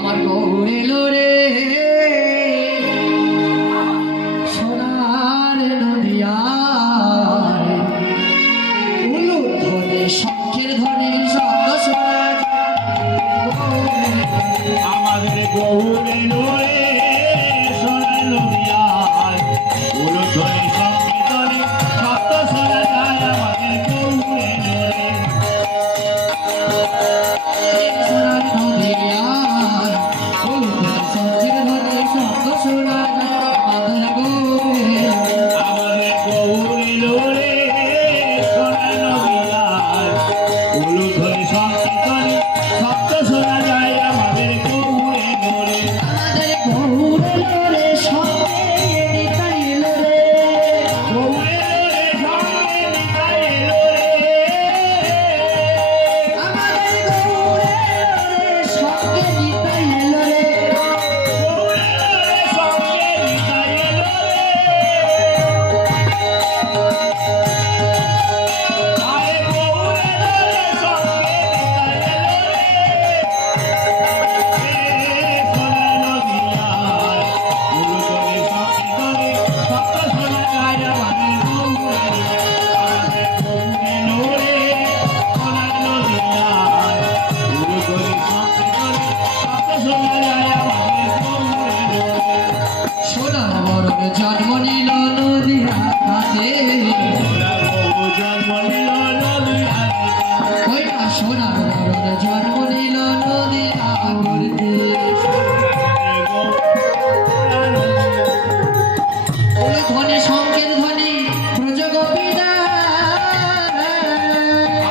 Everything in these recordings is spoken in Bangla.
আমার গৌরে লোরে সোনার নদিয়ায় উলুর ধ্বনি শঙ্খের ধ্বনি শব্দ শোনা আমাদের গৌরে লোরে সোনার নদিয়ায় উলুর ধ্বনি শঙ্খের ধ্বনি শব্দ শোনা যায় আমাদের গৌরে লোরে সোনার নদিয়ায় উলুর শঙ্খের ধ্বনি শব্দ শোনা যায় আমাদের গৌরে আমাদের গৌরে লোরে সোনার নদিয়ায় উলুর ধ্বনি শঙ্খের ধ্বনি শব্দ শোনা যায় আমাদের গৌরে লোরে আমাদের গৌরে লোরে সঙ্গে নিতাই লোরে গৌরে লোরে সঙ্গে নিতাই লোরে আমাদের গৌরে লোরে সঙ্গে নিতাই লোরে গৌরে লোরে সঙ্গে নিতাই লোরে আরে গৌরে লোরে সঙ্গে নিতাই লোরে সোনার নদিয়ায় উলুর ধ্বনি শঙ্খের ধ্বনি শব্দ শোনা যায় আমাদের গৌরে আমাদের গৌরে লোরে সোনার নদিয়ায় উলুর ধ্বনি শঙ্খের ধ্বনি শব্দ শোনা যায় আমাদের গৌরে লোরে সোনার বরণ জন্ম নিল নদিয়াতে ওরা বহু জন্ম নিল নদিয়াতে ওই না সোনার বরণ জন্ম নিল নদিয়াতে ওই ধ্বনি শঙ্খের ধ্বনি ব্রজ গোপীরা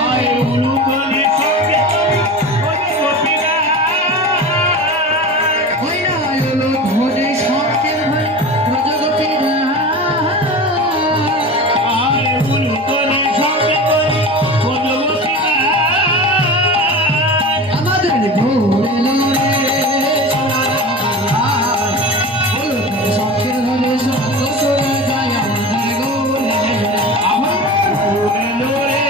আয় উলু ধ্বনি শঙ্খের ধ্বনি ওরে গোপীরা ওই না এলো ধ্বনি শঙ্খের ধ্বনি ব্রজ গোপীরা আয় উলু ধ্বনি শঙ্খের ধ্বনি ওরে গোপীরা আমাদের গৌরে লোরে সোনার নদিয়ায় ওই শঙ্খের ধ্বনি শব্দ শোনা যায় আমাদের গৌরে গৌরে লোরে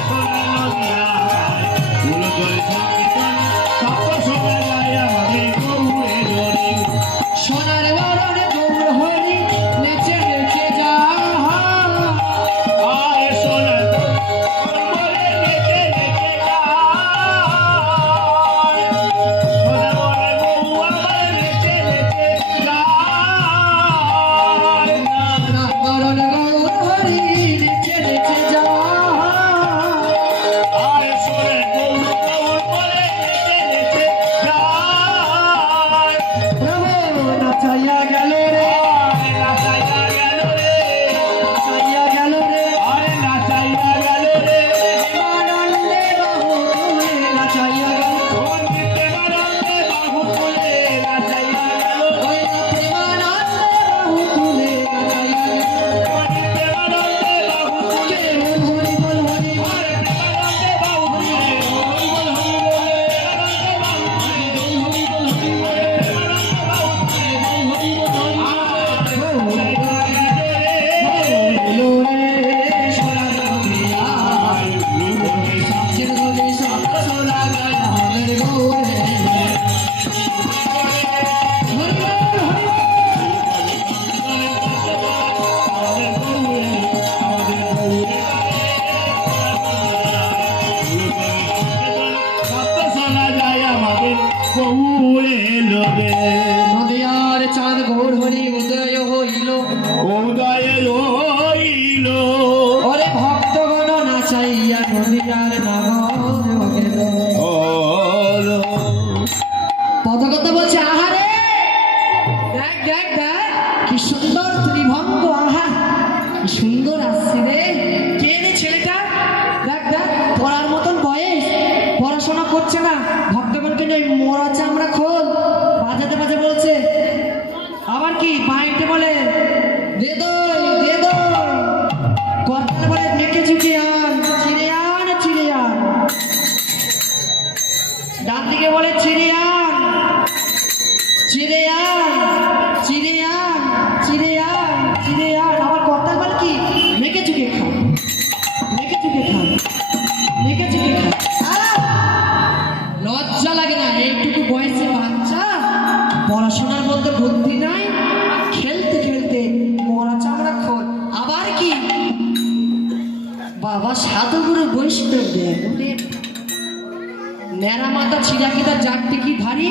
সোনার নদিয়ায় উলু ধ্বনি শঙ্খের ধ্বনি শব্দ শোনা যায় আমাদের গৌরে লোরে সোনার বরণ গৌর হরি নেচে নেচে যা আয় সোনার বলে নেচে নেচে যায় সোনার বলে বউ আমার নেচে নেচে যায় সোনার বরণ গৌর হরি নেচে নেচে যা আয় সোনার বউ বউ বলে নেচে নেচে যায় প্রভু নাচাইয়া গেল রে আয় নাচাইয়া গেল রে নাচাইয়া গেল রে আয় নাচাইয়া গেল রে আনন্দে বাহু তুলে নাচাইয়া গেল পণ্ডিতে মানন্দে বাহু তুলে নাচাইয়া গেল ওই না প্রেমানন্দে বাহু তুলে নাচাইয়া গেল পণ্ডিতে মানন্দে বাহু তুলে কে হরি বল হরি বল আরে প্রেমানন্দে বাহু তুলে হরি বল হরি বল প্রেমানন্দে বাহু তুলে হরি বল হরি বল প্রেমানন্দে বাহু তুলে হরি বল হরি বল লোরে সোনার নদিয়ায় শঙ্খের ধ্বনি শব্দ শোনা যায় আমাদের গৌরে হরি বল হরি বল নদিয়ার চাঁদ গৌর হরি উদয় হইল ওরে ভক্তগণ নাচাইয়া নদিয়ার নগর গেল পদকথা বলছে আহারে দেখ দেখ দেখ কি সুন্দর ত্রিভঙ্গ আহা কি সুন্দর আসছে রে কে রে ছেলেটা দেখ দেখ পড়ার মতন বয়স পড়াশোনা করছে না ভক্তগণকে নিয়ে মোড়া চামড়া খোল বাজাতে বাজে বলছে আবার কি বাইতে বলে দে দই কর্তাল বলে মেকে ঝুঁকে আন চিড়ে আন ডান দিকে বলে চিড়ে আন আবার কর্তাল বলে কি মেকে ঝুঁকে খা লজ্জা লাগে না এইটুকু বয়সে ন্যাড়া মাথা ছিড়াকিটা জাতটি কি ধারি,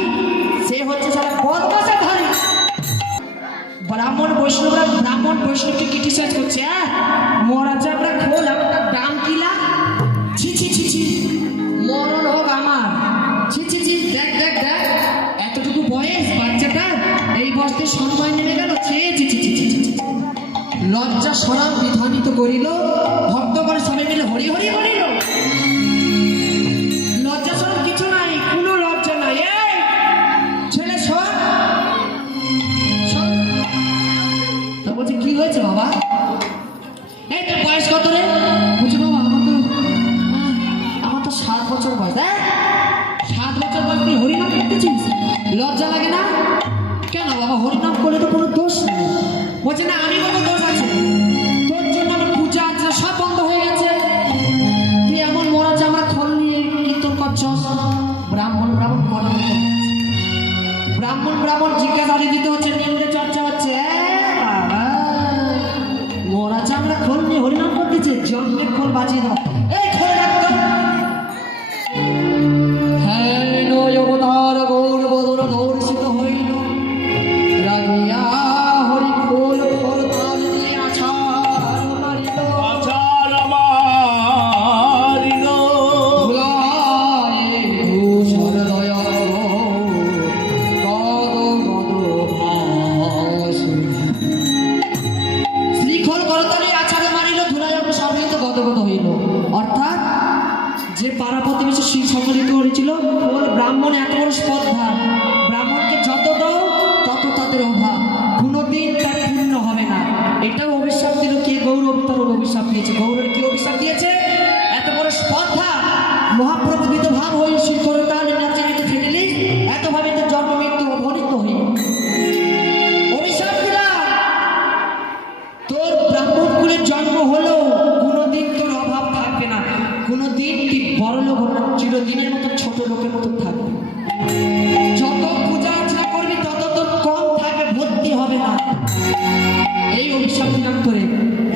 সে হচ্ছে সারা বদমাশের ধারি। ব্রাহ্মণ বৈষ্ণবকে ক্রিটিসাইজ করছে। হ্যাঁ, মরা চাপড়া খোল, আপনার দাম কিলা, ছি ছি ছি ছি, মরণ হোক আমার, ছি ছি ছি। দেখ দেখ দেখ, এতটুকু বয়স বাচ্চাটা, এই বয়সে সম্মান নেমে গেল, ছি ছি ছি ছি ছি ছি। লজ্জা সরম বিধানিত করিল, ভক্তগণ সবাই মিলে হরি হরি বলিল। লজ্জা সরম কিছু নাই, কোনো লজ্জা নাই। এই ছেলে শোন, তো বলছি কি হয়েছে বাবা? এই তোর বয়স কত রে? বলছি বাবা আমার তো 7 বছর বয়স। 7 বছর বয়স তুই হরিনাম করতেছিস, লজ্জা লাগে না? কেন বাবা, হরিনাম করলে তো কোনো দোষ নেই। বলছে না, আমি কোনো দোষ আছে, তোর জন্য আমার পূজা আর্চনা সব বন্ধ হয়ে গেছে, তুই এমন মরা চামড়া খোল নিয়ে কীর্তন করছস। ব্রাহ্মণ জিজ্ঞাসা দিতে হচ্ছে, নিন্দে চর্চা হচ্ছে। মরা চামড়া খোল নিয়ে হরিনাম করতেছে, জন্মের খোল বাঁচিয়ে দাও। এই খোল রাখতো অবতার গৌর বদন গৌরসিত হইল, রাগিয়া হরি খোল খোল তাল দিয়ে আছাড় মারিল, আছাড় মারিল। ভুলায়ে ধূসর দয়া গদ গদ ভাসে। শ্রীখোল করতালি আছাড়ে মারিল, ধুলায় সবৃত গদ গদ হইল। অর্থাৎ যে পাড়া প্রতিবেশী শিখ সংগঠিত করেছিল, খোল ব্রাহ্মণ এত বড় স্পর্ধা, ব্রাহ্মণকে যত দাও তত তাদের অভাব, কোনোদিন তার পূর্ণ হবে না। এটাও অভিশাপ দিল কে? গৌর অবতার অভিশাপ দিয়েছে। গৌরের কি অভিশাপ দিয়েছে? এত বড় স্পর্ধা, মহাপ্রভৃত ভাব হয়ে শিখ করতাল নাচে ফেলিলি, এত ভাবে তো জন্ম মৃত্যু অবহিত হইল। অভিশাপ দিলাম, তোর ব্রাহ্মণ কুলের জন্ম হলো, কোনোদিন তোর অভাব থাকবে না, কোনোদিন তুই বড় লোক হবে না, চিরদিনের মতো ছোট লোকের মতো থাকবে। যত পূজা অর্চনা করবি তত তোর কম থাকবে, ভর্তি হবে না। এই অভিশাপ দিলাম করে।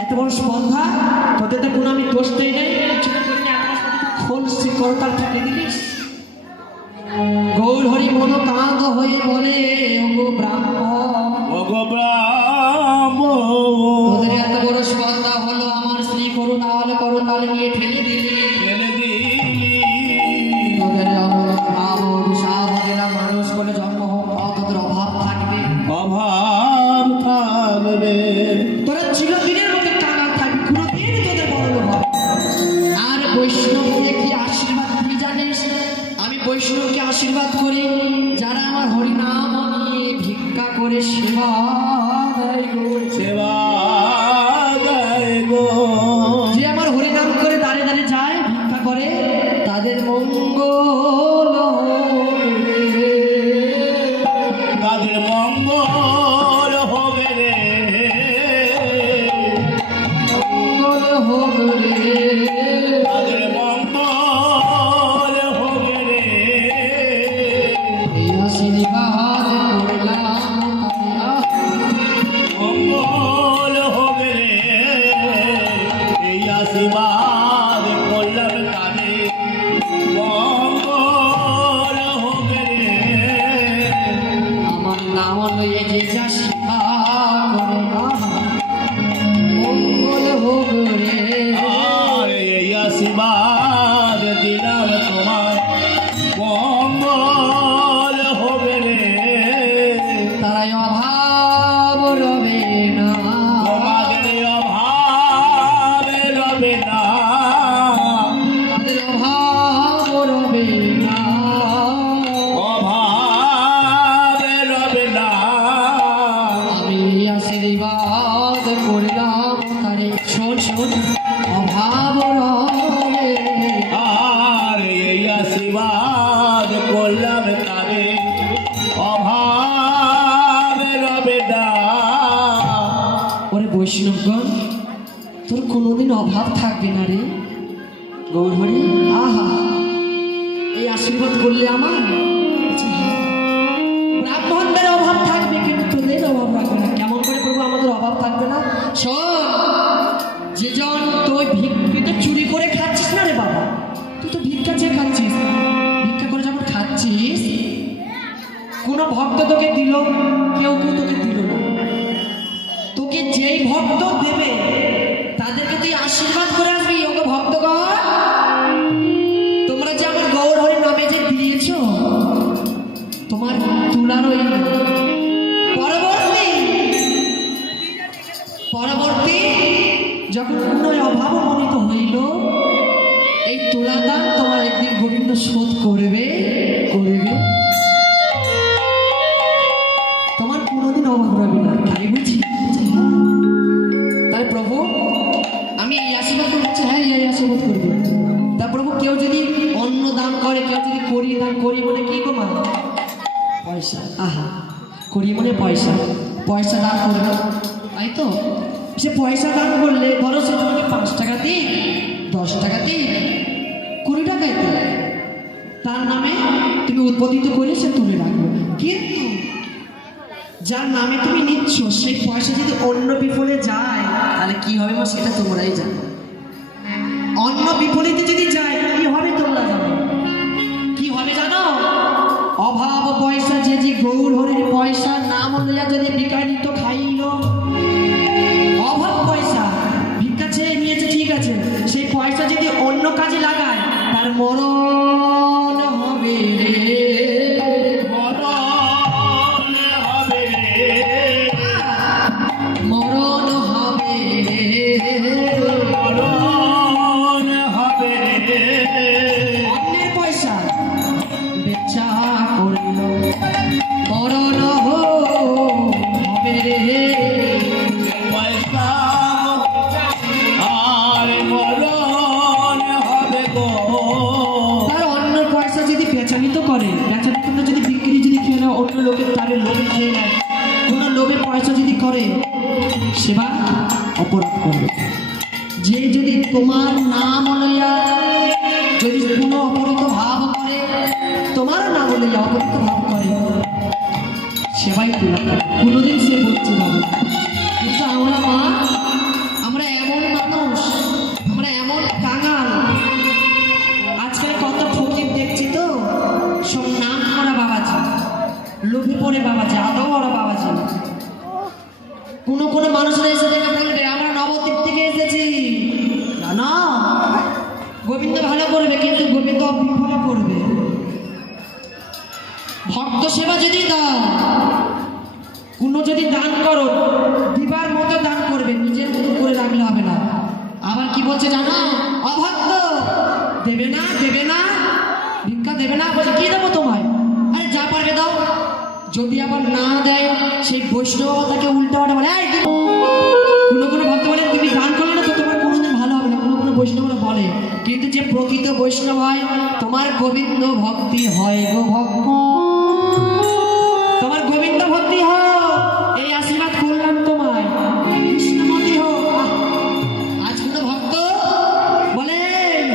এত বড় স্পর্ধা, তোদের তো কোনো আমি দোষ দেই নাই, খোল করতাল ফেলে দিলিস। গৌর হরি মন কাঁদ হয়ে বলে, ওগো ব্রাহ্মণ, ওগো ব্রাহ্মণ, তোদের এত বড় স্পর্ধা হলো, আমার শ্রী করুণাল নিয়ে ঠেলে দিলি। তোদের অভাব অভিশাপ হবে না, মানুষ বলে জন্ম হোক, তোদের অভাব থাকবে, অভাব থাকবে। তোরা চিরদিনের মধ্যে টানা থাকবে, কোনোদিন তোদের বড় লোক হবে। আর বৈষ্ণবকে কি আশীর্বাদ দিবি জানিস? আমি বৈষ্ণবকে আশীর্বাদ করি, যারা আমার হরিনাম নিয়ে ভিক্ষা করে সেবা দেয় গো, সেবা দেয় গো। যে আমার হরিনাম করে দাঁড়িয়ে দাঁড়িয়ে যায়, ভিক্ষা করে, তাদের মঙ্গল হবে, তাদের মঙ্গল হবে রে, মঙ্গল হবে রে, তাদের মঙ্গল হবে রে। এই আশীর্বাদ করলাম মঙ্গল হবে রে, এই আশীর্বাদ করলাম তাদের, মঙ্গল হবে রে। আমার নাম লইয়ে যে যা সেবা করে, মঙ্গল হবে রে। আর এই আশীর্বাদ দিলাম তোমার, মঙ্গল হবে রে। তারাই অভাব রবে না, তোমাদের অভাব রবে না, তাদের অভাব রবে না, অভাব রবে না। আমি আশীর্বাদ করলাম তারে, শোন শোন, অভাব রবে। আর এই আশীর্বাদ করলাম তারে, অভাব রবে না। ওরে বৈষ্ণবগণ, তোর কোনোদিন অভাব থাকবে না রে। গৌর হরি, আহা, এই আশীর্বাদ করলে আমার, ব্রাহ্মণদের অভাব থাকবে কিন্তু তোদের অভাব থাকবে না। কেমন করে প্রভু আমাদের অভাব থাকবে না? শোন, যে জন তুই ভিক্ষিত চুরি করে খাচ্ছিস না রে বাবা, কোনো ভক্ত তোকে দিল, কেউ কেউ তোকে দিল না। তোকে যেই ভক্ত দেবে তাদেরকে তুই আশীর্বাদ করে আসবি। ওকে ভক্তগণ, তোমরা যে আমার গৌর হরি নামে যে দিয়েছ, তোমার তুলার ওই পরবর্তী যখন পুনঃ অভাবমনিত হইল, এই তুলাদান তোমার একদিন গোবিন্দ শোধ করবে করবে। তোমার কোনোদিন অভাব রবে না। তাই বুঝি? তাই প্রভু আমি এই আশীর্বাদ করছি। হ্যাঁ, এই আশীর্বাদ করবো। তা প্রভু, কেউ যদি অন্ন দান করে, কেউ যদি করি দান, করি মানে কি গো মা? পয়সা। আহা, করি মানে পয়সা। পয়সা দান করবে, তাই তো? সে পয়সা দান করলে ধরো সে তোমাকে 5 টাকা দিই, 10 টাকা দিই, 20 টাকাই দিই, তার নামে তুমি উদ্বোধিত করে সে তুলে রাখবে। কিন্তু যার নামে তুমি নিচ্ছ সেই পয়সা যদি অন্য বিফলে যায় তাহলে কি হবে মা? সেটা তোমরাই জানো। অন্য বিফলিতে যদি যায় কি হবে তোমরা জানো। কি হবে জানো? অভাব পয়সা, যে যে গৌর হরির পয়সা নাম লইয়া যদি ভিখারিত খাইল, অভাব পয়সা ভিক্ষা চেয়ে নিয়েছে, ঠিক আছে, সেই পয়সা যদি অন্য কাজে লাগায় তার মরণ হবে রে, মরণ হবে রে, মরণ হবে রে, মরণ হবে রে। অন্যের পয়সা বেচা করিল, মরণ হবে রে। পয়সা আর মরণ হবে গো। তার অন্য পয়সা যদি বেচানিত করে, বেচানিত যদি বিক্রি যদি খেয়ে নেয়, অন্য লোকের তারে লোভে খেয়ে নেয়, কোনো লোভে পয়সা যদি করে, সেবা অপরাধ করবে। যে যদি তোমার নাম লইয়া যদি কোনো অপরিত ভাব করে, তোমার নাম লইয়া অপরিত ভাব করে, সেবাই তোলা কোনোদিন সে বলতে পারবে। কিন্তু আমরা মা, আমরা এমন মানুষ, আমরা এমন কাঙাল, আজকাল কত ফকির দেখছি তো, সব নাম করা বাবাজি, লোভে পড়ে বাবাজি, আদৌ ওরা বাবাজি। কোনো মানুষরা এসে দেখে বলবে আমরা নবদ্বীপ থেকে এসেছি, না গোবিন্দ ভালো করবে, কিন্তু গোবিন্দ বিফলে করবে। ভক্ত সেবা যদি দাও, কোনো যদি দান করো, দিবার মতো দান করবে, নিজের মতো করে রাখলে হবে না। আবার কি বলছে জানো? অভক্ত দেবে না, দেবে না, ভিক্ষা দেবে না, বলছে কি দেবো তোমায়? আরে যা পারবে দাও। যদি আবার না দেয়, সেই বৈষ্ণব তাকে উল্টা পাল্টা বলে। কোনো ভক্ত বলে তুমি দান করলে না তো তোমার কোনোদিন ভালো হবে না, কোনো বৈষ্ণবরা বলে। কিন্তু যে প্রকৃত বৈষ্ণব হয়, তোমার গোবিন্দ ভক্তি হয় গো ভক্ত, তোমার গোবিন্দ ভক্তি হোক, এই আশীর্বাদ করলাম তোমায়, কৃষ্ণমতি হোক। আজ কোনো ভক্ত বলে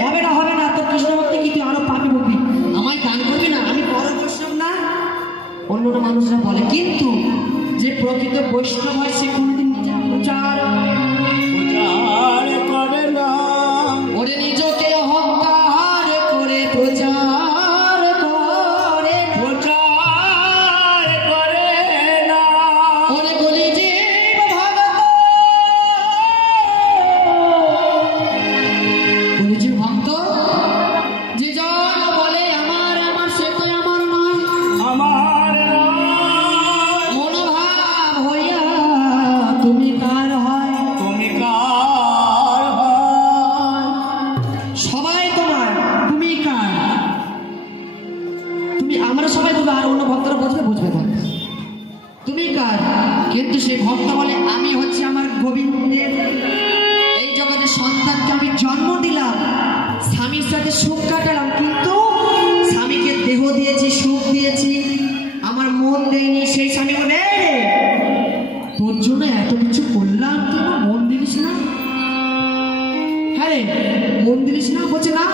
হবে না, হবে না, তোর কৃষ্ণ ভক্তি কি তুই আরো পাবি ভক্তি, আমায় দান করবি না, আমি বড় বৈষ্ণব না, অন্যরা মানুষরা বলে। কিন্তু যে প্রকৃত বৈষ্ণব হয় সে কোনোদিন নিজের প্রচার করে না, ওরে নিজকে অহংকার করে প্রচার করে, প্রচার করে না। ওরে বলি জীব ভগত, ওরে জীব ভক্ত, যে জন বলে আমার আমার সে তো আমার নয়, আমার নয়, মনোভাব হইয়া তুমি কার হয়, তুমি কার হয়? সবাই তোমার, তুমি কার, তুমি, আমরা সবাই বলবো, আর অন্য ভক্তরা বুঝবে বুঝবে না তুমি কার। কিন্তু সেই ভক্ত বলে আমি হচ্ছে আমার গোবিন্দের, এই জগতের সন্তানকে আমি জন্ম দিলাম, স্বামীর সাথে সুখ কাটালাম, কিন্তু স্বামীকে দেহ দিয়েছি, সুখ দিয়েছি, আমার মন দেয়নি। সেই স্বামী বলে তোর জন্য এত কিছু করলাম, তুই আমার মন দিলিস না। হ্যাঁ রে, মন দিলিস না, বলছে না।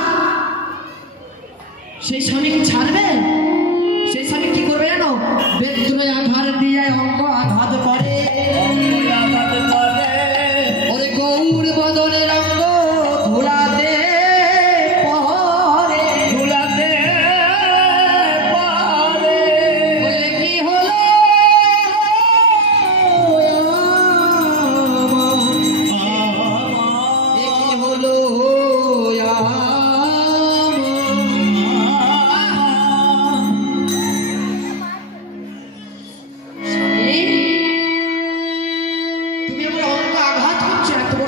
সেই স্বামীকে ছাড়বে? সেই স্বামী কি করবে জানো? বেদুনে আঘাত দিয়ে অঙ্গ আঘাত করে, আঘাত করে, ওরে গৌর বদনের অঙ্গ ধুলাতে পরে, ধুলাতে পারে। বললে কি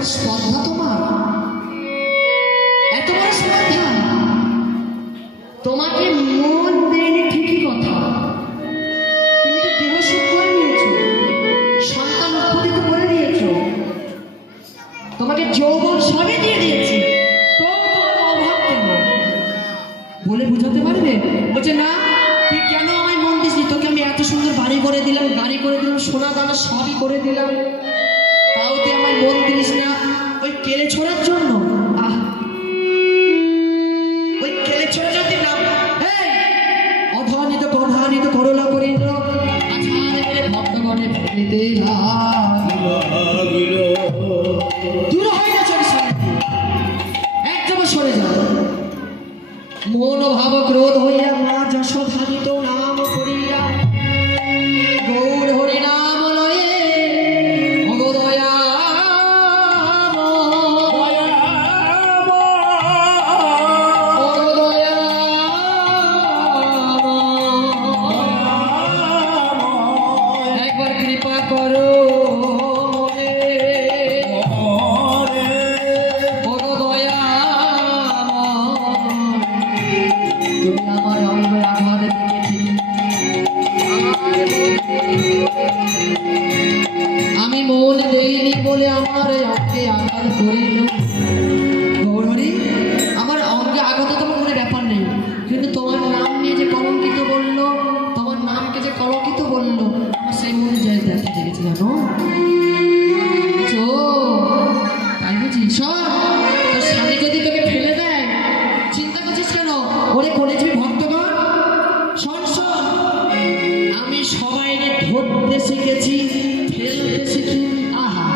বড় স্পর্ধা তোমার, এত বড় স্পর্ধা। তোমাকে মন দেয়নি ঠিকই কথা, তুমি তো দেহ সুখ করে নিয়েছো, সন্তান উৎপাদিত করে দিয়েছো, তোমাকে যৌবন সবই দিয়ে দিয়েছি, তো তোমার অভাব কেন বলে বুঝাতে পারবে? বলছে না, তুই কেন আমায় মন দিসনি? তোকে আমি এত সুন্দর বাড়ি করে দিলাম, গাড়ি করে দিলাম, সোনা দানা সবই করে দিলাম, তাও তুই আমায় মন দিস না ওই কেলে ছোড়ার জন্য? আহ, ওই কেলে ছোড়া যদি না, অধানিত গধানিত করলা করিল আছাড় মেরে ভক্তগণে ফেলে দিলাম। দূর হয়ে গেছে, একদম সরে যাও। মন ভাব ক্রোধ হইয়া মা যশোধানিত নাম করিয়া গৌর হরি নাম লয়ে ভগদয়া একবার কৃপা করো তুমি আমার অঙ্গ আঘাত দিয়েছি, আমি মন দেইনি বলে আমার অঙ্গে আঘাত করিল। গৌরহরি, আমার অঙ্গে আঘাত তোমার কোনো ব্যাপার নেই, কিন্তু তোমার নাম নিয়ে যে কলঙ্কিত বললো, তোমার নামকে যে কলঙ্কিত বললো, আমার সেই মনে যায় দেখতে দেখেছি, জানো? তাই বুঝি সব তোর স্বামী যদি তোকে ফেলে দেয় চিন্তা করছিস কেন? ওরে কলেজ ভক্তগণ শোন শোন, আমি সবাই ধরতে শিখেছি, ফেলতে শিখি। আহা,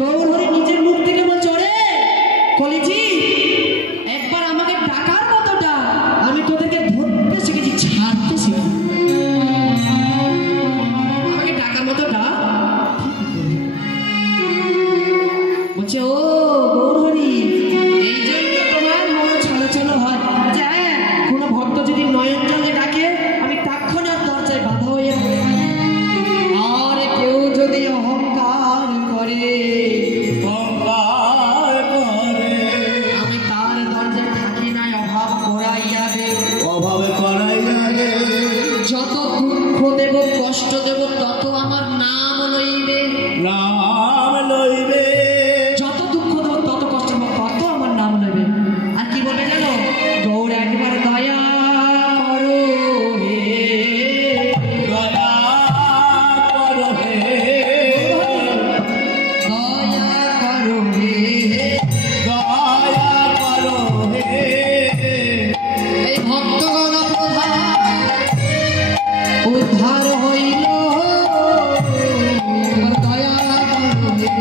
গৌর হরি নিজের মুখ থেকে বলছে, ওরে কলেজি একবার আমাকে ডাকার মতো ডাক, আমি তোদেরকে ধরতে শিখেছি, ছাড়তে শিখি। আমাকে ডাকার মতো ডাক বলছে, ও গৌর হরি, এই জন্য তোমার মনে ছলছল হয়। আচ্ছা, কোনো ভক্ত যদি নয়ন জলে ডাকে আমি তৎক্ষণাৎ দরজায় বাধা হয়ে পড়ি। আর কেউ যদি অহংকার করে আমি তার দরজায় থাকি নাই, অভাব করাইয়া দে, যত দুঃখ দেব কষ্ট দেব তত আমার নাম লইবে, যত দুঃখ দেব তত কষ্ট দেব তত আমার নাম লইবে। আর কি বলবে জানো? গৌর একবার দয়া করো হে, দয়া করো হে এই ভক্তগণ প্রধান উদ্ধার হইল, একবার দয়া করো হে।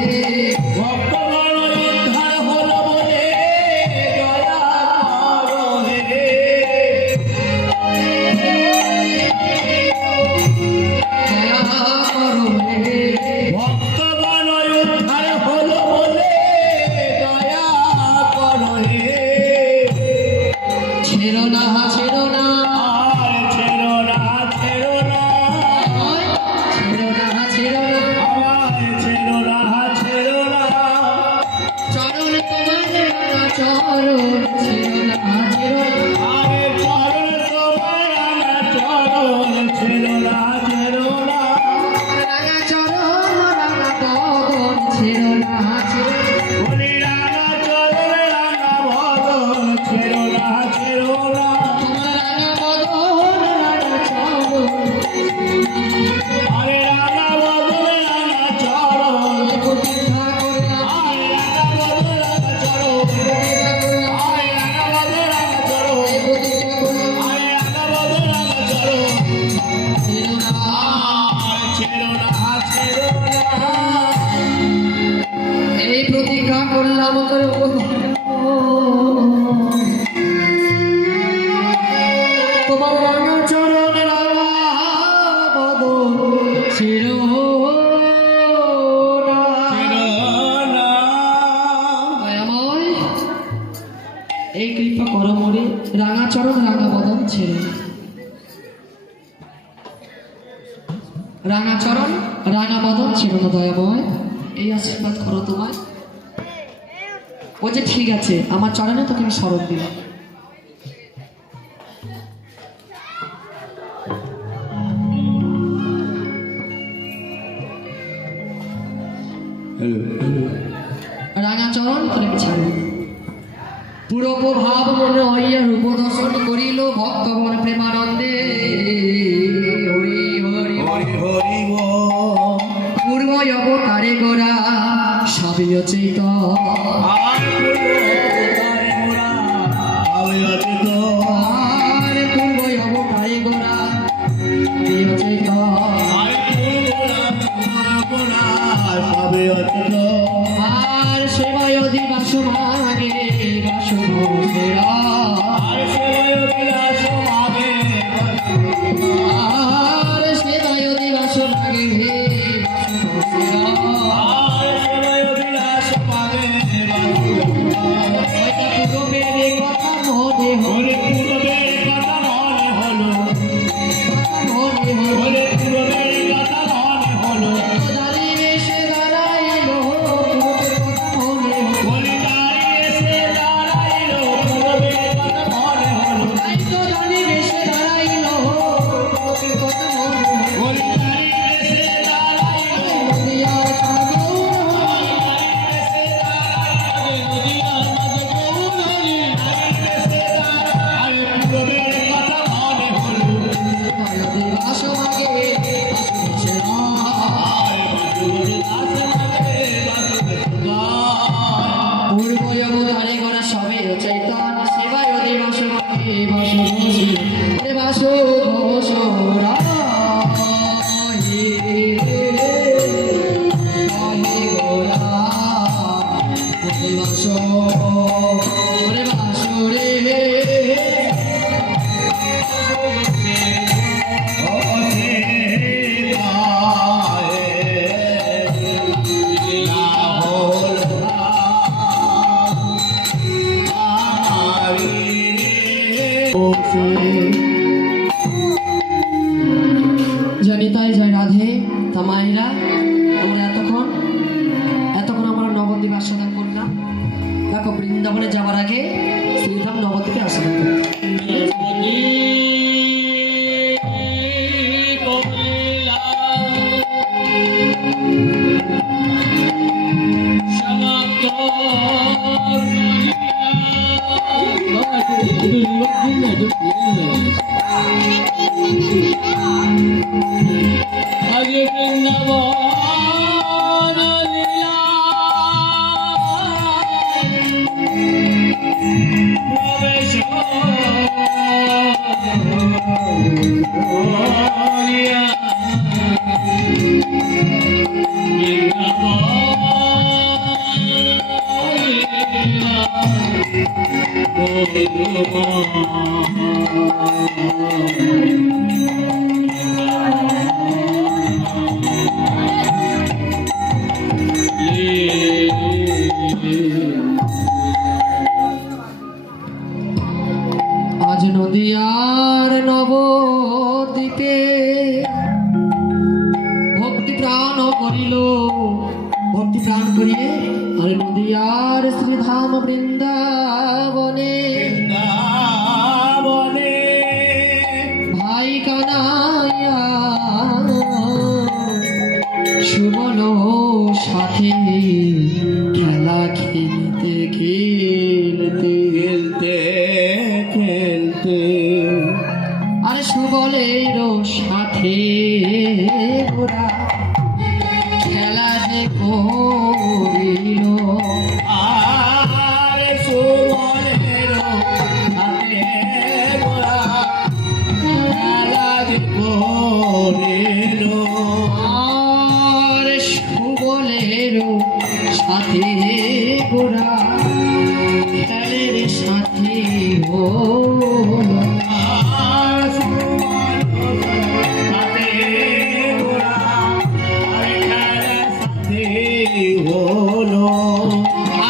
দয়া করো হে, ছেড়ো না ছেড়ো না, ছেড়ো না ছেড়ো না, চরণ তোমার চরণ, ছেড়ো না ছেড়ো না, রাঙা চরণ রাঙা বদন, ছেড়ো না ছেড়ো না, তোমার রাঙা বদন রাঙা চরণ, প্রতীক্ষা করলাম, প্রতীক্ষা করলাম, এই প্রতীক্ষা করলাম তোমার রাঙা চরণ রাঙা বদন, ছেড়ো না। দয়াময়, এই কৃপা করো মোরে, রাঙা চরণ রাঙা বদন ছেড়ো না। রাঙা চরণ রাঙা বদন ছেড়ো না দয়াময়, এই আশীর্বাদ করো তোমায়। ও যে ঠিক আছে, আমার চরণে তোকে আমি শরৎ দিলাম। রাঙা চরণ তোকে আমি ছাড়ব। পুরব ভাব মনে হইয়া রূপ দর্শন করিল ভক্তগণ প্রেমানন্দে। হরি হরি হরি হরি পূর্ব অবতারে গোরা সবই অচেত। আর পূর্ব অবতারে গোরা সবই অচেত। আর সেবায় দিবাস মাগে বাস ঘোষেরা। আর সেবায় দিবাস মাগে বাস ঘোষেরা। পূর্বের কথা মনে হলে দাঁড়িয়ে সে দাঁড়াইল। জনিতায় জয় রাধে তামাইরা। আমরা এতক্ষণ আমরা নবদ্বীপ আস্বাদন করলাম। দেখো বৃন্দাবনে যাওয়ার আগে শ্রীধাম নবদ্বীপে আস্বাদন করলাম। আজ নদিয়ার নবদ্বীপে ভক্তি প্রাণ করিল, ভক্তি প্রাণ করিয়ে আর নদিয়ার শ্রীধাম বৃন্দাবনে ভাই কানাইয়া সুবল সাথে খেলা খেলতে খেলতে আরে সুবলের সাথে ওরা খেলা যে করিল। আর সুবলের সাথে ওরা খেলা করিল। আর সুবলের সাথে ওরা খেলের সাথে হলো।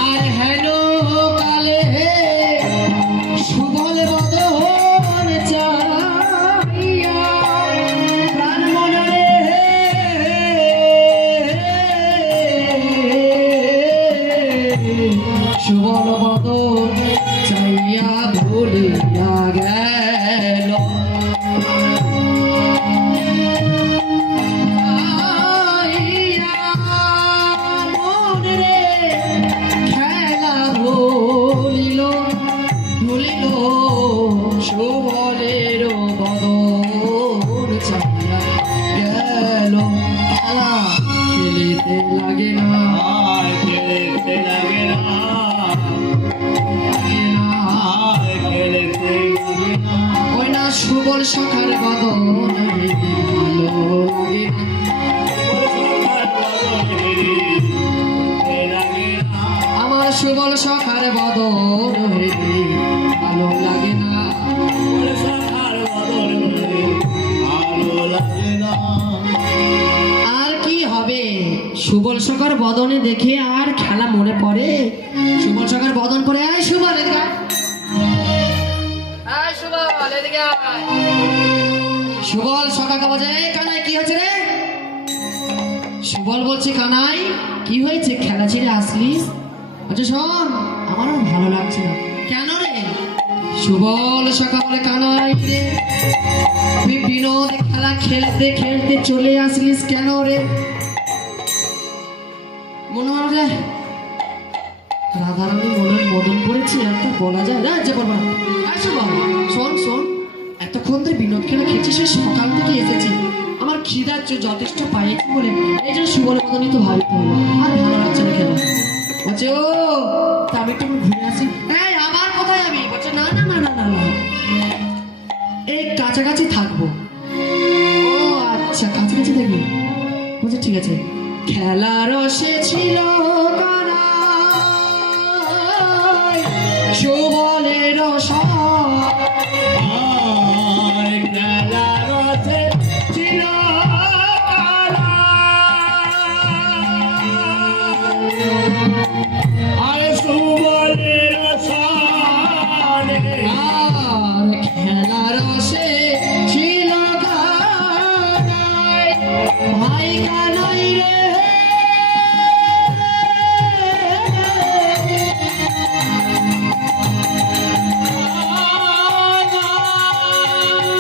আর হেন কালে সুবল বদন চাহিয়া প্রাণ গেল খেলা খেলিতে লাগে না আর খেলতে লাগে না, লাগে না। আর খেলতে লাগে না। ওই না সুবল সখার বদন ভালো লাগে না আমার সুবল সখার বদন ভালো লাগে না আর কি হবে সুবল সখার বদনে দেখে আর খেলা মনে পড়ে সুবল সখার বদন করে আয় সুবল এদিকে আয়। আয় সুবল এদিকে আয়। সুবল সখাকে বলছে "এই কানাই কি হয়েছে রে সুবল বলছে কানাই কি হয়েছে খেলা ছেড়ে আসলিস বলছে শোন আমার আর ভালো লাগছে না কেন রে সুবল সখা বলে কানাই রে তুই বিনোদ খেলা খেলতে খেলতে চলে আসলিস কেন রে মনে হয় রে রাধারানী মনের মদন করেছি আর তা বলা যায় না যে বলবো না আয় সুবল শোন শোন এতক্ষণ তুই বিনোদ খেলা খেলছিস সে সকাল থেকে এসেছি আমার খিদার যথেষ্ট পাইছি বলে এই জন্য সুবলের মতনই তো ভাবতে হলো আর ভালো লাগছে না খেলা বলছে ও তা আমি একটু ঘুরে আসি এই আবার কোথায় যাবি বলছে না না না না না না এই কাছাকাছি থাকবো ও আচ্ছা কাছাকাছি থাকবি বলছে ঠিক আছে খেলা রসে ছিল কানাই, সুবলের আর খেলা রসে ছিল কানাই, ভাই কানাই রে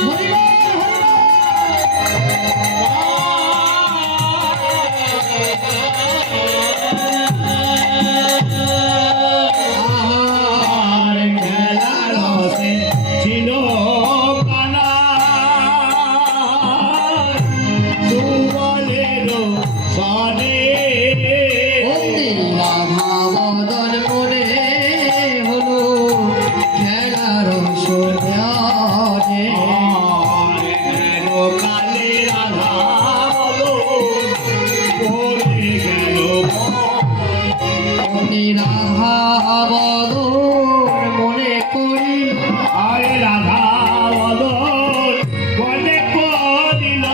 হরি বল, হরি আর খেলা রসে ছিল কানা সুবলের সনে অমনি রাধা বদন মনে হলো খেলার সোনে আর গেল কালে রাধা বলো পড়ে গেল অমনি রাধা বদন মনে করিল আরে রাধা বলো মনে পড়িল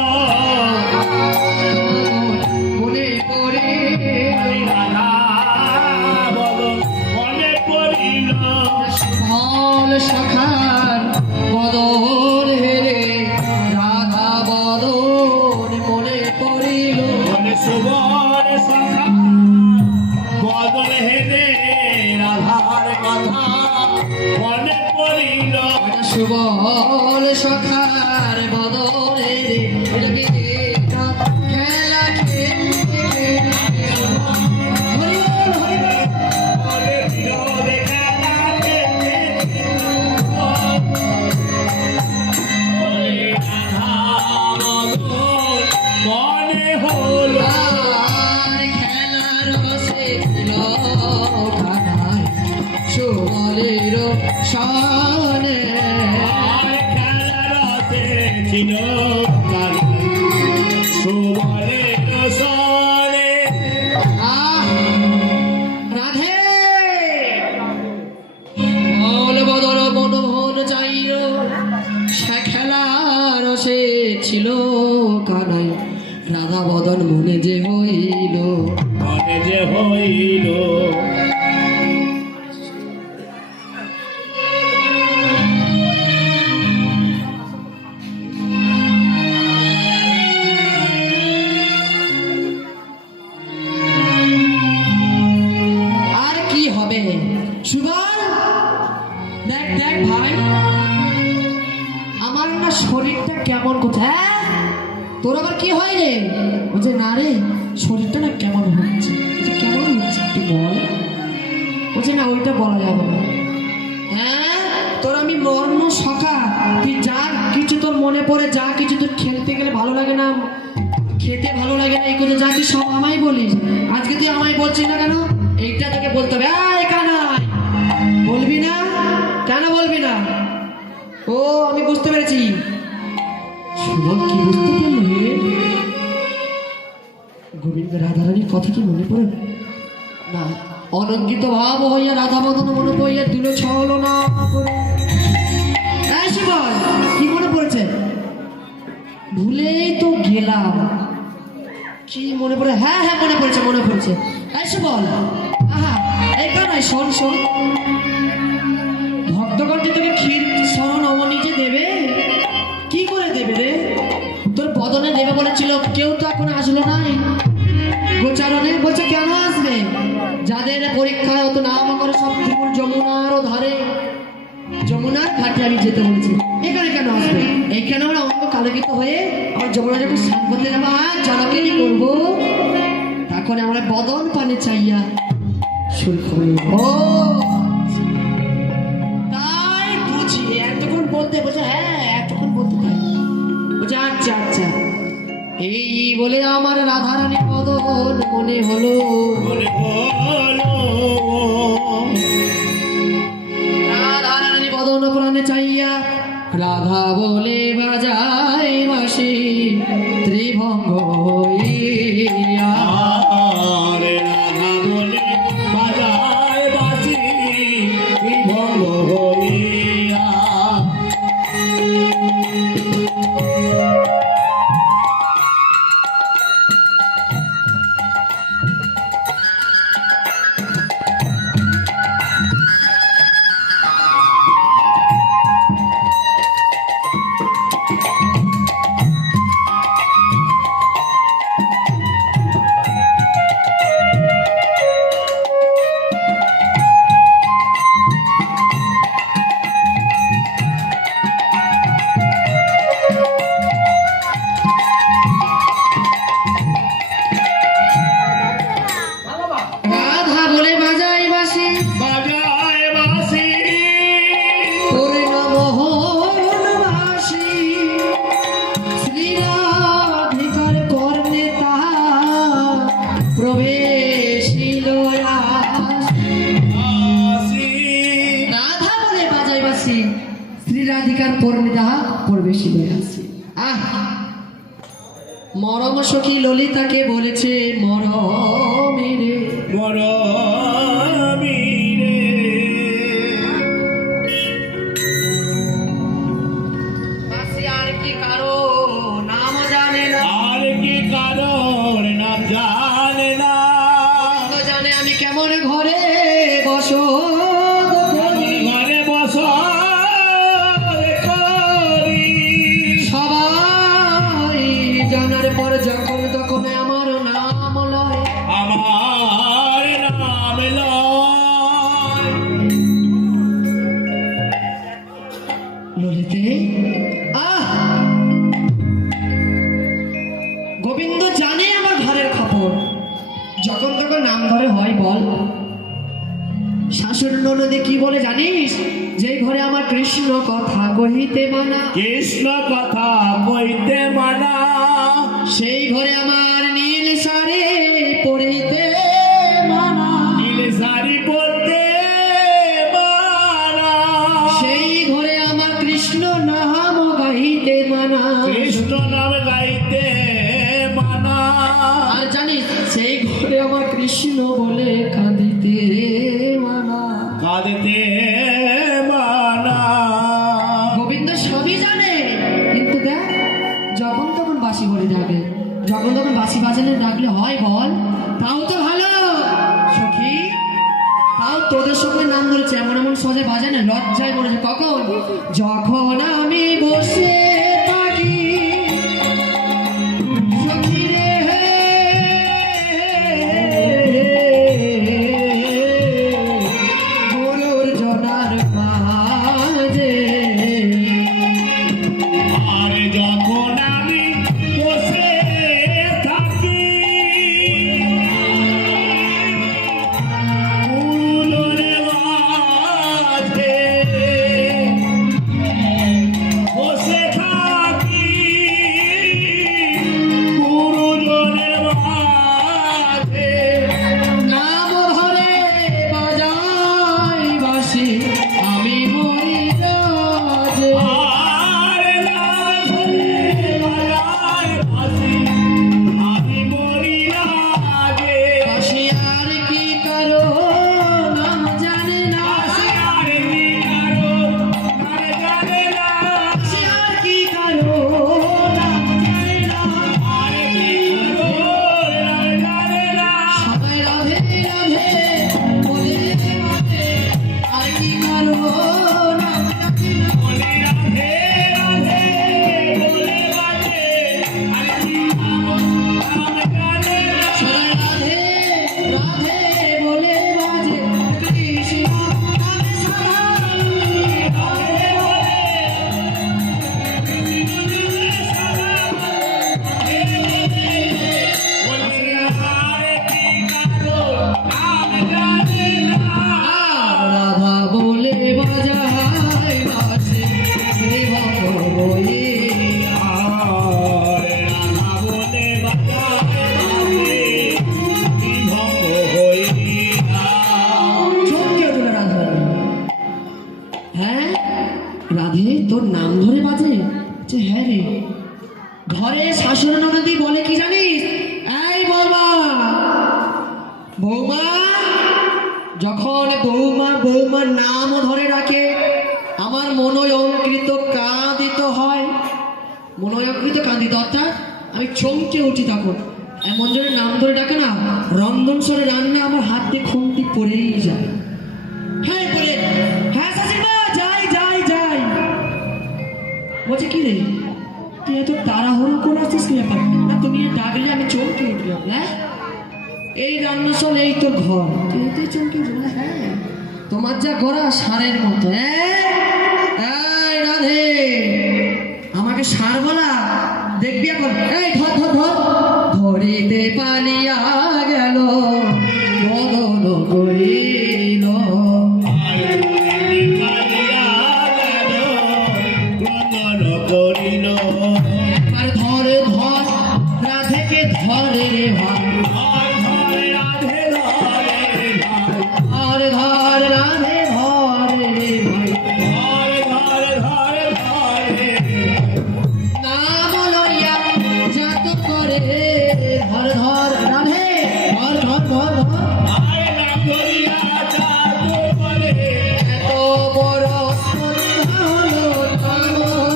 মনে করিল রাধা বলো মনে পড়িল সুবল সখার বদন হেরে রাধা বদন মনে করিল মনে সুবল সখা বদল হেদে রাধার কথা মনে পড়িল সুবল সখার বদনে খেলা খেলতে হরি বল, হরি বল। মনে বিরোধে খেলা খেলতে মনে রাধা বদল মনে হল আর খেলার রসে ছিল কানাই, সুবলের সনে আর খেলা রসে ছিল কানাই সুবলের সনে আহ, রাধে বল বদল মনোহর যাইল সে খেলার রসে ছিল কানাই রাধা বদন মনে যে হইল মনে যে হইল আর কি হবে সুবল দেখ দেখ ভাই আমার না শরীরটা কেমন কোথায় তোর আবার কি হয় রে বলছে না রে শরীরটা না কেমন হচ্ছে বলছে, কেমন হচ্ছে একটু বল বলছে না ওইটা বলা যাবে না হ্যাঁ তোর আমি মর্ম সখা তুই যা কিছু তোর মনে পড়ে, যা কিছু তোর খেলতে গেলে ভালো লাগে না, খেতে ভালো লাগে না, এই কথা যা তুই সব আমায় বলিস। আজকে তুই আমায় বলছিস না কেন? এইটা তোকে বলতে হবে। এই কানাই, বলবি না? কেন বলবি না? ও আমি বুঝতে পেরেছি। সুবল কি বুঝতে পারলি? গোবিন্দ রাধারানীর কথা কি মনে পড়ে না? অনঙ্কিত ভাব হইয়া রাধা মদন মনে পড়িয়া দুলো ছলো না করে। এই সুবল, কি মনে পড়েছে? ভুলেই তো গেলাম। কি মনে পড়ে? হ্যাঁ হ্যাঁ মনে পড়েছে, মনে পড়েছে। এই সুবল, আহা এই কানাই শোন শোন, ভক্তগণটি তোকে ক্ষীর স্মরণ অমনিতে দেবে। কি করে দেবে রে? তোর বদনে দেবে বলেছিল, কেউ তো এখন আসলো নাই গোচারণে। বলছে কেন আসবে? যাদের পরীক্ষায় অত নাম করে সব ত্রিপুর যমুনার ধারে, যমুনার ঘাটে আমি যেতে বলেছি। এখানে কেন আসবে? এইখানে আমরা অঙ্গ কালকিত হয়ে আমার যমুনা যখন স্নান করতে যাবো, আর জলকেলি করবো, তখন আমরা বদন পানে চাইয়া শুল্ক ও তাই বুঝি। এতক্ষণ বলতে বলছে, হ্যাঁ এতক্ষণ বলতে পারি। বলছে আচ্ছা আচ্ছা। এই বলে আমার রাধারানী বদন মনে হলো, মনে হলো রাধারানী বদন প্রাণে চাইয়া রাধা বলে বাজায় বাঁশি ত্রিভঙ্গ হইয়া। আরে রাধা বলে বাজায় বাঁশি বিভঙ্গ হইয়া। রাধা বলে বাজায় বাঁশি বাজায় বাঁশি পূর্ণমোহনবাসী শ্রীরাধিকার কর্ণে তাহার প্রবেশিল আসি। রাধা বলে বাজায় বাঁশি শ্রীরাধিকার কর্ণে তাহা প্রবেশিল আসি। আহ মরম সখী ললিতাকে বলেছে মরমেরে মরমিরে বাঁশি আর কি কারো নাম জানে না, আর কি কারণ নাম জানে না। তো জানে আমি কেমন ঘরে বসো আমি ঘরে বসা করি। সবাই জানার পর যখন তখন আমার নাম লয়। আমার নাম লয়। ললিতে আহ গোবিন্দ জানে আমার ঘরের খবর, যখন তখন নাম ধরে হয় বল। শাশুড় ননদে কি বলে জানিস? যে ঘরে আমার কৃষ্ণ কথা কহিতে মানা, কৃষ্ণ কথা কইতে মানা। সেই ঘরে আমার নীল সারে পড়িতে মানা, নীল শাড়ি পরতে মানা। সেই ঘরে আমার কৃষ্ণ নাম গাইতে মানা। কৃষ্ণ নাম গাইতে মানা। আর জানিস সেই ঘরে আমার কৃষ্ণ বলে কাঁদিতে মানা। কাঁদতে মানা। গোবিন্দ সবই জানে, কিন্তু দেখ যখন তখন বাঁশি বলে ডাকে, যখন তখন বাঁশি বাজালে ডাকলে হয় বল? তাও তো ভালো সখী, তাও তোদের সঙ্গে নাম ধরেছে, এমন এমন সহজে বাজে না, লজ্জায় মরেছে। কখন? যখন আমি বসে থাকি সখী রে, গুরুর জনার মাঝে। আর যখন আমি বসে থাকি ফুলের মাঝে, শাশুড়ি ননদি বলে কি জানিস? এই বৌমা, বৌমা, যখন বৌমা বৌমার নাম ধরে ডাকে আমার মনোয়ঙ্কৃত কাঁদিত হয়। মনোয়ঙ্কৃত কাঁদিত অর্থাৎ আমি চমকে উঠি তখন। এমন জনের নাম ধরে ডাকে না, রন্ধনসরে রান্না আমার হাত দিয়ে খুন্তি পড়েই যায়। হ্যাঁ বলে, হ্যাঁ শাশুড়িমা, যাই যাই যাই। বলছে কি রে, তুই এত তাড়াহুড়ো করে আসছিস কি ব্যাপার? না তুমি ডাকলে আমি চমকে উঠলাম। হ্যাঁ এই রান্নাশাল, এই তোর ঘর, তুই এতেই চমকে উঠলাম? হ্যাঁ তোমার যা গড়া সারের মতো। এই রাধে, আমাকে সার বলা দেখবি এখন? এই ধর ধর ধর, ধরিতে পালিয়া গেল বদন করিল। একবার ধর ধর রাধেকে ধরে রে ভাই, ধর ধর রাধে ধরে রে ভাই, নাম লইয়া যাত করে ধর ধর রাধে, ধর ধর ধর ধর। এত বড় সন্ধ্যা হলো, নাম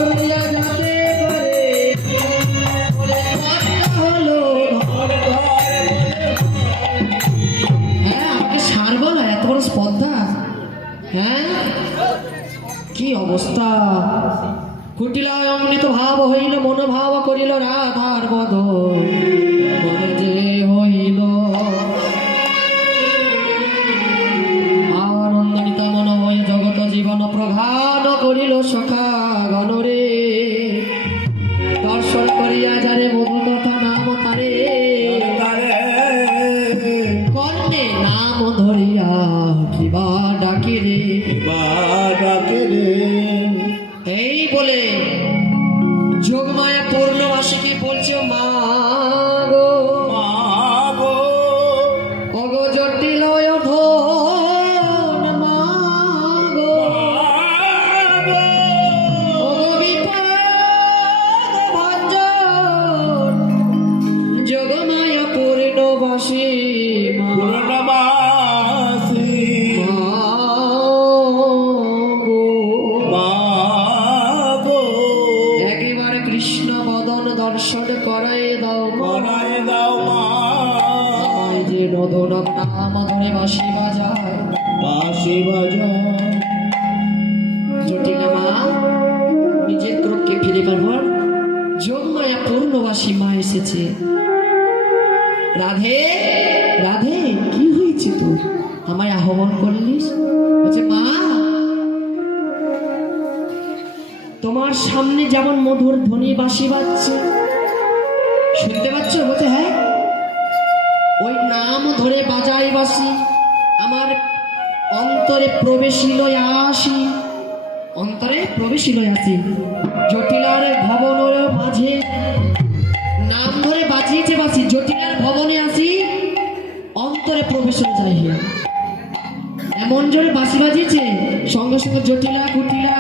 লইয়া যাতে করে বলে সন্ধ্যা হলো, ধর ধর। হ্যাঁ আমাকে সার বলা, এত বড় স্পর্ধা? হ্যাঁ কি অবস্থা! কুটিলায় অমৃত ভাব হইল, মনোভাব করিল রাধার বদন মনে যে হইল। আনন্দিত মন হই জগত জীবন প্রধান করিল সখা গণরে। দর্শন করিয়া যারে মধু কথা নাম তারে, কর্ণে নাম ধরিয়া কিবা ডাকি রে। এই বলে যোগমায়া পূর্ণবাসীকে বলছে, মা গো, ওগো জটিলয় ধন, মা গো, ওগো বিপদ ভঞ্জন, যোগমায়া পূর্ণবাসী মা গো, একেবারে কৃষ্ণ বদন দর্শন করাই দাও মা। আমায় যে নদনক নাম ধরে বাঁশি বাজায়, জটিলা মা নিজের ক্রোধকে ফিরে পারবার যোগমায়া পূর্ণবাসী মা এসেছে। রাধে রাধে, কি হয়েছে তোর, আমায় আহ্বান করলিস? বলছে মা, তোমার সামনে যেমন মধুর ধ্বনি বাঁশি বাজছে, শুনতে পাচ্ছ? বলছে হ্যাঁ, ওই নাম ধরে বাজাই বাঁশি আমার অন্তরে প্রবেশিল আসি, অন্তরে প্রবেশিল আসি। জটিলার ভবনের মাঝে নাম ধরে বাজিয়েছে বাঁশি, জটিলার ভবনে আসি, অন্তরে প্রবেশিল যাই। এমন জোরে বাঁশি বাজিয়েছে, সঙ্গে সঙ্গে জটিলা কুটিলা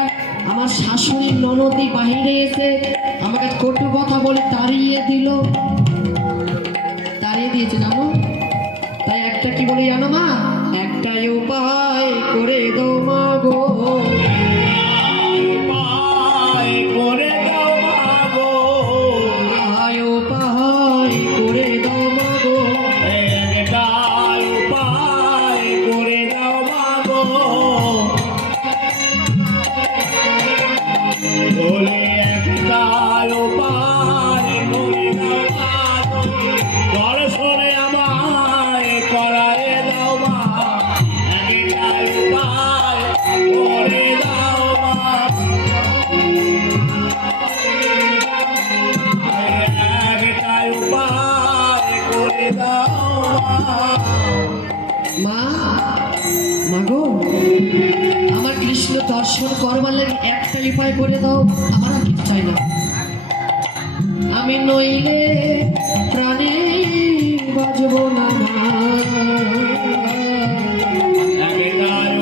আমার শাশুড়ির ননদি বাহিরে এসে আমাকে কটু কথা বলে তাড়িয়ে দিল, তাড়িয়ে দিয়েছে জানো। তাই একটা কি বলি জানো মা, একটাই উপায় করে দাও মা গো, উপায় করে দাও মা গো, মা মাগো, আমার কৃষ্ণ দর্শন করবার লাগে একটা উপায় করে দাও, আমার আর কিছু চাই না। আমি নইলে প্রাণে বাজব না,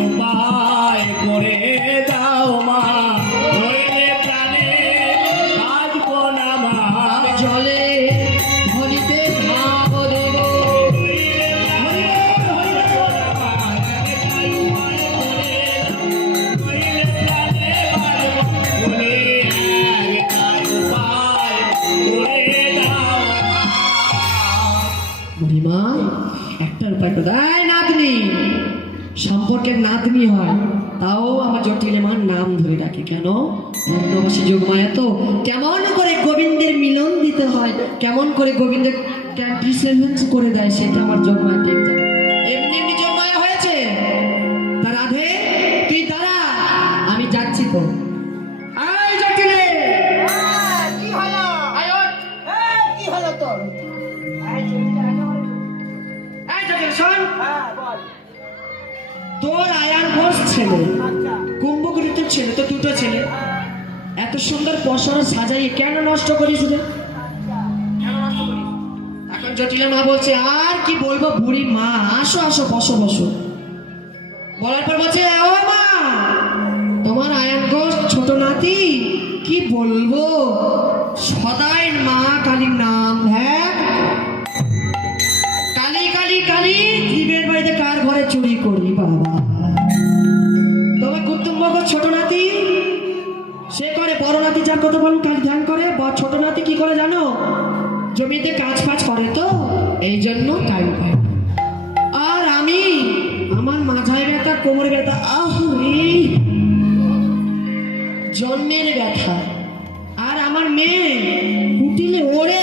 উপায় করে দাও মা, নইলে প্রাণে বাজব না মা। জলে ওঠার উপায় করতে নাতনি সম্পর্কের নাতনি হয়, তাও আমার জটিলে মার নাম ধরে ডাকে কেন? পূর্ণবাসী যোগমায়া তো কেমন করে গোবিন্দের মিলন দিতে হয়, কেমন করে গোবিন্দের প্রিসেন্স করে দেয়, সেটা আমার যোগমায়া ঠিক জানে। এমনি এমনি যোগমায়া হয়েছে। তা রাধে তুই দাঁড়া, আমি যাচ্ছি তো। এই জটিলে কি হলো? আয় ওঠ। কি হলো তোর? এই জটিল শোন, বল। তোর আয়ার ঘোষ ছেলে, আচ্ছা। কুম্ভকৃতের ছেলে, তো দুটো ছেলে, এত সুন্দর পশরা সাজাইয়ে কেন নষ্ট করিস রে? এখন জটিলা মা বলছে আর কি বলবো, বুড়ি মা আসো আসো বসো বসো। বলার পর বলছে ও মা, তোমার আয়ান ঘোষ ছোট নাতি, কি বলবো, সদাই মা কালীর নাম ধ্যান, কালী কালী কালী, জীবের বাড়িতে কার ঘরে চুরি করি বাবা। তোমার কুতুম্ব ছোট নাতি, সে করে বড় নাতি যার কথা বলুন কালী ধ্যান করে, বা ছোট নাতি কি করে জানো, জমিতে কাজ ফাজ করে তো এই জন্য টাইম পায় না। আর আমি আমার মাথায় ব্যথা, কোমরে ব্যথা, জন্মের ব্যথা, আর আমার মেয়ে কুটিলে ওরে